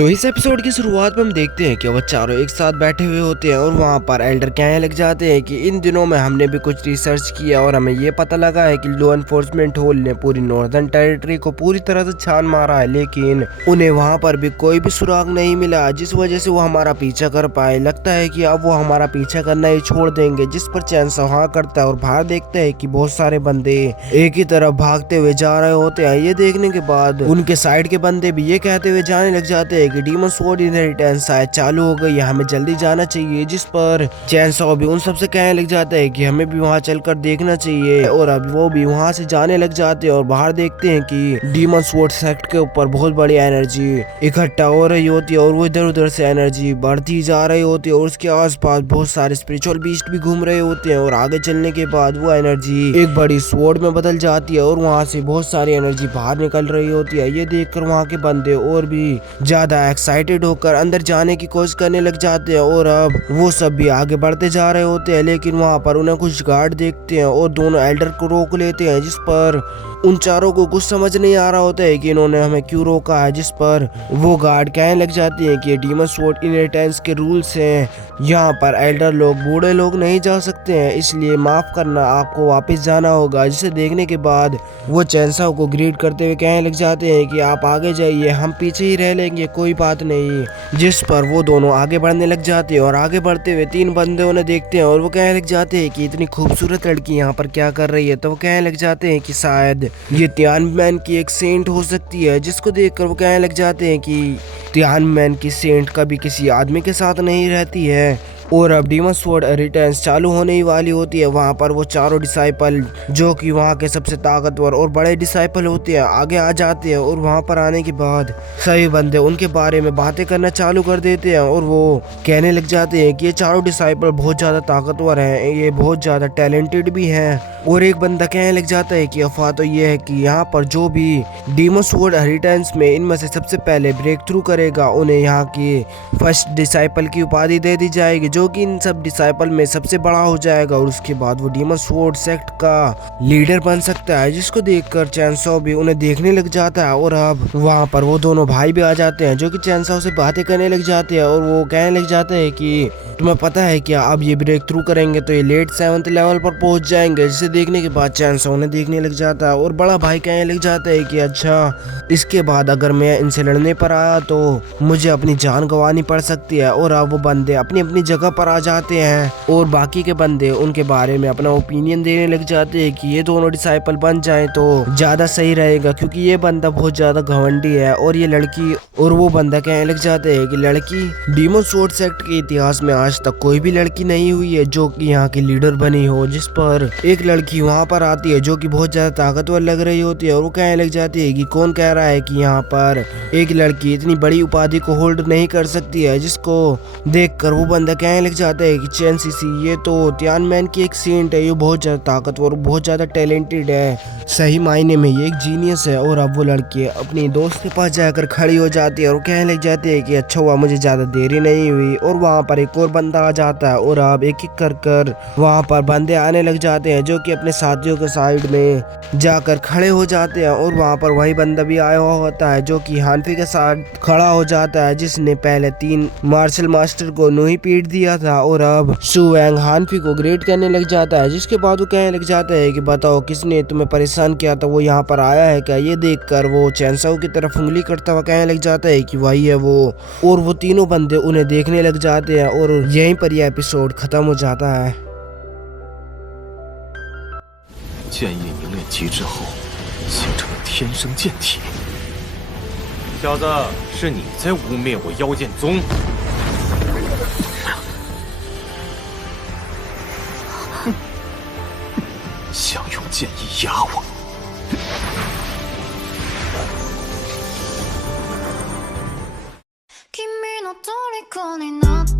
तो इस एपिसोड की शुरुआत में हम देखते हैं कि वो चारों एक साथ बैठे हुए होते हैं और वहाँ पर एल्डर कहने लग जाते हैं कि इन दिनों में हमने भी कुछ रिसर्च किया और हमें ये पता लगा है कि लॉ एनफोर्समेंट होल ने पूरी नॉर्दर्न टेरिटरी को पूरी तरह से छान मारा है, लेकिन उन्हें वहाँ पर भी कोई भी सुराग नहीं मिला जिस वजह से वो हमारा पीछा कर पाए। लगता है कि अब वो हमारा पीछा करना ही छोड़ देंगे, जिस पर चैनसो हाँ करता है और बाहर देखते हैं कि बहुत सारे बंदे एक ही तरफ भागते हुए जा रहे होते हैं। ये देखने के बाद उनके साइड के बंदे भी ये कहते हुए जाने लग जाते हैं कि डीमन स्वॉर्ड इनहेरिटेंस शायद चालू हो गई है, हमें जल्दी जाना चाहिए। जिस पर चैनसो भी उन सबसे कहने लग जाता है कि हमें भी वहाँ चलकर देखना चाहिए और अब वो भी वहाँ से जाने लग जाते हैं और बाहर देखते हैं कि डीमन स्वॉर्ड सेक्ट के ऊपर बहुत बड़ी एनर्जी इकट्ठा हो रही होती है और वो इधर उधर से एनर्जी बढ़ती जा रही होती है और उसके आसपास बहुत सारे स्पिरिचुअल बीस्ट भी घूम रहे होते हैं और आगे चलने के बाद वो एनर्जी एक बड़ी स्वॉर्ड में बदल जाती है और वहाँ से बहुत सारी एनर्जी बाहर निकल रही होती है। ये देखकर वहाँ के बंदे और भी ज्यादा एक्साइटेड होकर अंदर जाने की कोशिश करने लग जाते हैं और अब वो सब भी आगे बढ़ते जा रहे होते हैं, लेकिन वहाँ पर उन्हें कुछ गार्ड देखते हैं और दोनों एल्डर को रोक लेते हैं। जिस पर उन चारों को कुछ समझ नहीं आ रहा होता है कि इन्होंने हमें क्यों रोका है। जिस पर वो गार्ड कहने लग जाती हैं कि ये डीमन स्वॉर्ड इनहेरिटेंस के रूल्स हैं, यहाँ पर एल्डर लोग बूढ़े लोग नहीं जा सकते हैं, इसलिए माफ करना, आपको वापस जाना होगा। जिसे देखने के बाद वो चैनसो को ग्रीट करते हुए कहने लग जाते हैं कि आप आगे जाइए, हम पीछे ही रह लेंगे, कोई बात नहीं। जिस पर वो दोनों आगे बढ़ने लग जाते हैं और आगे बढ़ते हुए तीन बंदे उन्हें देखते हैं और वो कहने लग जाते हैं कि इतनी खूबसूरत लड़की यहाँ पर क्या कर रही है। तो वो कहने लग जाते हैं कि शायद ये तियानमेन की एक सेंट हो सकती है, जिसको देखकर वो कहने लग जाते हैं कि तियानमेन की सेंट कभी किसी आदमी के साथ नहीं रहती है और अब डीमन स्वॉर्ड इनहेरिटेंस चालू होने ही वाली होती है। वहाँ पर वो चारों डिसाइपल जो कि वहाँ के सबसे ताकतवर और बड़े डिसाइपल होते हैं आगे आ जाते हैं और वहाँ पर आने के बाद सभी बंदे उनके बारे में बातें करना चालू कर देते हैं और वो कहने लग जाते हैं कि ये चारों डिसाइपल बहुत ज़्यादा ताकतवर हैं, ये बहुत ज़्यादा टैलेंटेड भी हैं। और एक बंदा कहने लग जाता है कि अफवाह तो ये है कि यहाँ पर जो भी डीमन स्वॉर्ड इनहेरिटेंस में इनमें से सबसे पहले ब्रेक थ्रू करेगा उन्हें यहाँ की फर्स्ट डिसाइपल की उपाधि दे दी जाएगी, जो कि इन सब डिसाइपल में सबसे बड़ा हो जाएगा और उसके बाद वो डीमन स्वॉर्ड सेक्ट का लीडर बन सकता है। जिसको देखकर चैनसो भी उन्हें देखने लग जाता है और अब वहाँ पर वो दोनों भाई भी आ जाते हैं जो कि चैनसो से बातें करने लग जाते हैं और वो कहने लग जाते हैं कि तुम्हें पता है क्या, अब ये ब्रेक थ्रू करेंगे तो ये लेट 7th लेवल पर पहुंच जाएंगे। जिसे देखने के बाद चैनसो उन्हें देखने लग जाता है और बड़ा भाई कहने लग जाता है कि अच्छा, इसके बाद अगर मैं इनसे लड़ने पर आया तो मुझे अपनी जान गंवानी पड़ सकती है। और अब वो बंदे अपनी अपनी जगह पर आ जाते हैं और बाकी के बंदे उनके बारे में अपना ओपिनियन देने लग जाते हैं कि ये दोनों डिसाइपल बन जाएं तो ज्यादा सही रहेगा, क्योंकि ये बंदा बहुत ज्यादा घमंडी है और ये लड़की, और वो बंदा कहने लग जाते हैं कि लड़की, डीमन स्वॉर्ड सेक्ट के इतिहास में आज तक कोई भी लड़की नहीं हुई है जो कि यहाँ की लीडर बनी हो। जिस पर एक लड़की वहाँ पर आती है जो कि बहुत ज्यादा ताकतवर लग रही होती है और वो कहने लग जाती है कि कौन कह रहा है कि यहाँ पर एक लड़की इतनी बड़ी उपाधि को होल्ड नहीं कर सकती है। जिसको देखकर वो बंदा कहने लग जाता है कि चैन सीसी, ये तो तियानमेन की एक सेंट है, ये बहुत ज्यादा ताकतवर, बहुत ज्यादा टैलेंटेड है, सही मायने में ये एक जीनियस है। और अब वो लड़की अपनी दोस्त के पास जाकर खड़ी हो जाती है और कहने लग जाती है कि अच्छा हुआ मुझे ज्यादा देरी नहीं हुई। और वहाँ पर एक और बंदा आ जाता है और अब एक एक कर वहाँ पर बंदे आने लग जाते हैं जो कि अपने साथियों के साइड में जाकर खड़े हो जाते हैं और वहाँ पर वही बंदा भी आया हुआ होता है जो कि हानफी के साथ खड़ा हो जाता है, जिसने पहले 3 मार्शल मास्टर को नुही पीट दिया था। और अब सुवेंग हानफी को ग्रेट करने लग जाता है, जिसके बाद वो कहने लग जाता है कि बताओ किसने तुम्हें परेशान किया था, वो यहाँ पर आया है क्या। ये देखकर वो चैनसो की तरफ उंगली करता हुआ कहने लग जाता है कि वही है वो, और वो तीनों बंदे उन्हें देखने लग जाते हैं और यहीं पर यह एपिसोड खत्म हो जाता है। 剑液凝练极之后，形成了天生剑体。小子，是你在污蔑我妖剑宗？哼，想用剑意压我？ 君の虜になって